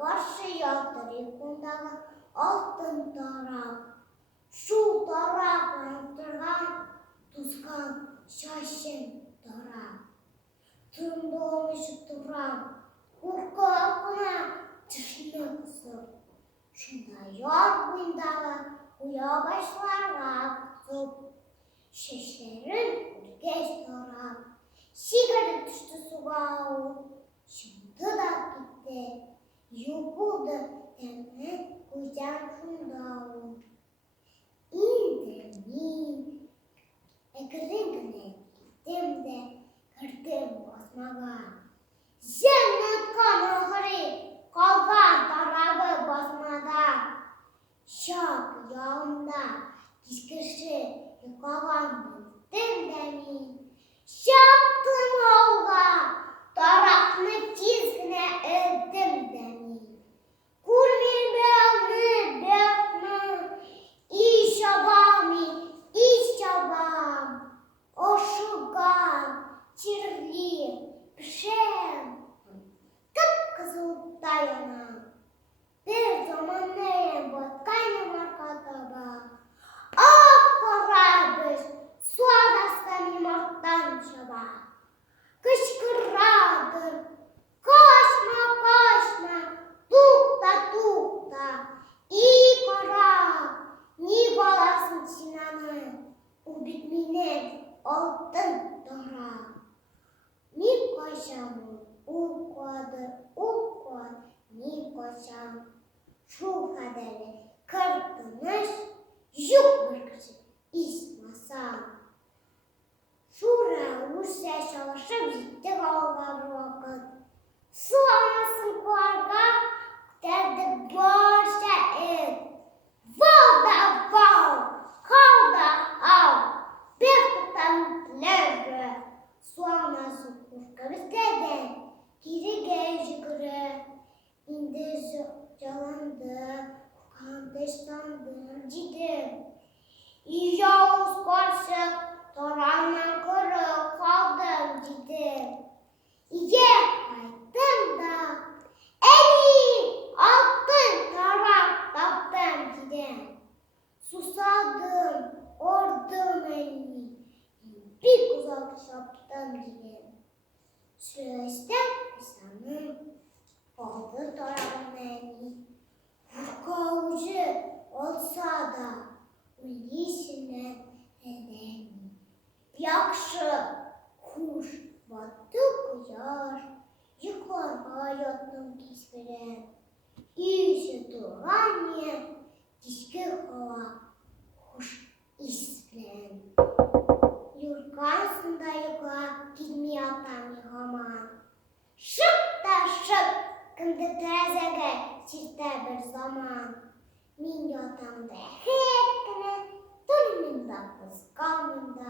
başlıyor yıkımdan altın taraf. Şu taraftan duran tuzkan şaşın taraf. Tüm doğmuş duran hukuk akına dışını kısıp. Şunda yorgundağı uya başlarına kısıp. Şişlerin geç taraf. Sigara düştü suğa. Şimdi da gitti. Yupuldu temel kucağında. İndirmin. Ekringine gittim de kırdım basmağa. Cennet kanahırı kalkan tarafı basmada. Şak yağımda diskışı yıkalan bittim demin. Şaktım olga tarafını çizgine öldüm demin. Kurmin beğenmi iş abami iş abam. Oşugan çirli pişem. Kıpkızıl dayanam. Bir zaman neye batkayna markataba. Akkorabız suadastan imarttan çaba. Kışkırradır. Koşma koşma. Tukta tukta. İyi kara. Ni balasın sinanı. O bitmine altın dara. Ni koşamı. Ulkodur. Ulkod. Ni koşam. Şu kaderi kırdınız. Yok bırakıcı. İsmasam. Şura Rusya savaşı bitti kaldı vakit. Su anasın kuarga derdi görse et. Valda val, kalda al. Bir tutam levre. Su anasın kuarga bizden. Geri gelci kırı. İndi calandı. Kandeştandı cidim. Yavuz karşı. Toranla kuru kaldım gidim. İye kaydım da eli altın tarak taptım gidim. Susadım ordum elini bir uzak şaptım gidim. Süreçte insanım aldı tarağın elini. Hurkavucu olsa da uyuyuşuna edeni. Yakşı kuş battı kuyar, yıkar hayatım kisveren. İyisi duranye, dişki hava, hoş ispen. Yurkansında yıkar, gitmeyatan yıkaman. Şık da şık, kındı tezege, çifte bir zaman. Min yatamda hepine, durumunda kıskanımda.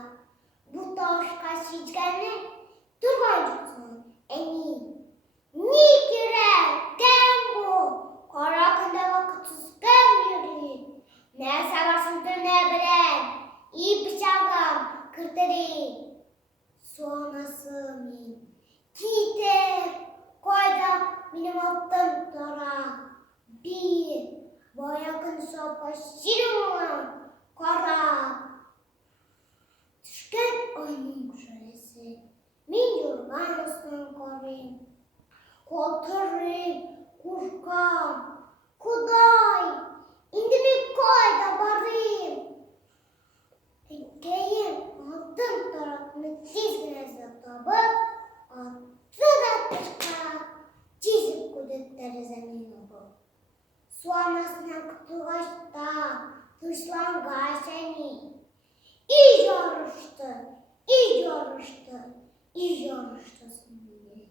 Bu taşka şişgeni durmayacaksın emin. Ni kire tembo karakında vakitsiz gömülür. Ne savaşındır ne bilen iyi bıçağım kırtırı. Sonrası min gider koyda benim altın dara. Bir bayakın sopa şirin olan kara. Düşken ayının kuşaresi, min yorganısın koruyum. Koltırım, kurkam, kuday, indi mi koy da barayım. Enkeyim altın tarafını çizgine satabı, attı da çıka, çizip kudetleri zemin obu. Sonrasına kutulaşta, dışlangaç seni. İyi yarıştı seninle.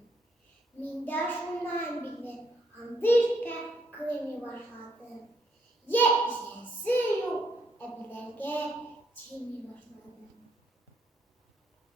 Minder şundan bile andırken kıymi başladı. Ye işesi yok, ebilerge çimi başladı.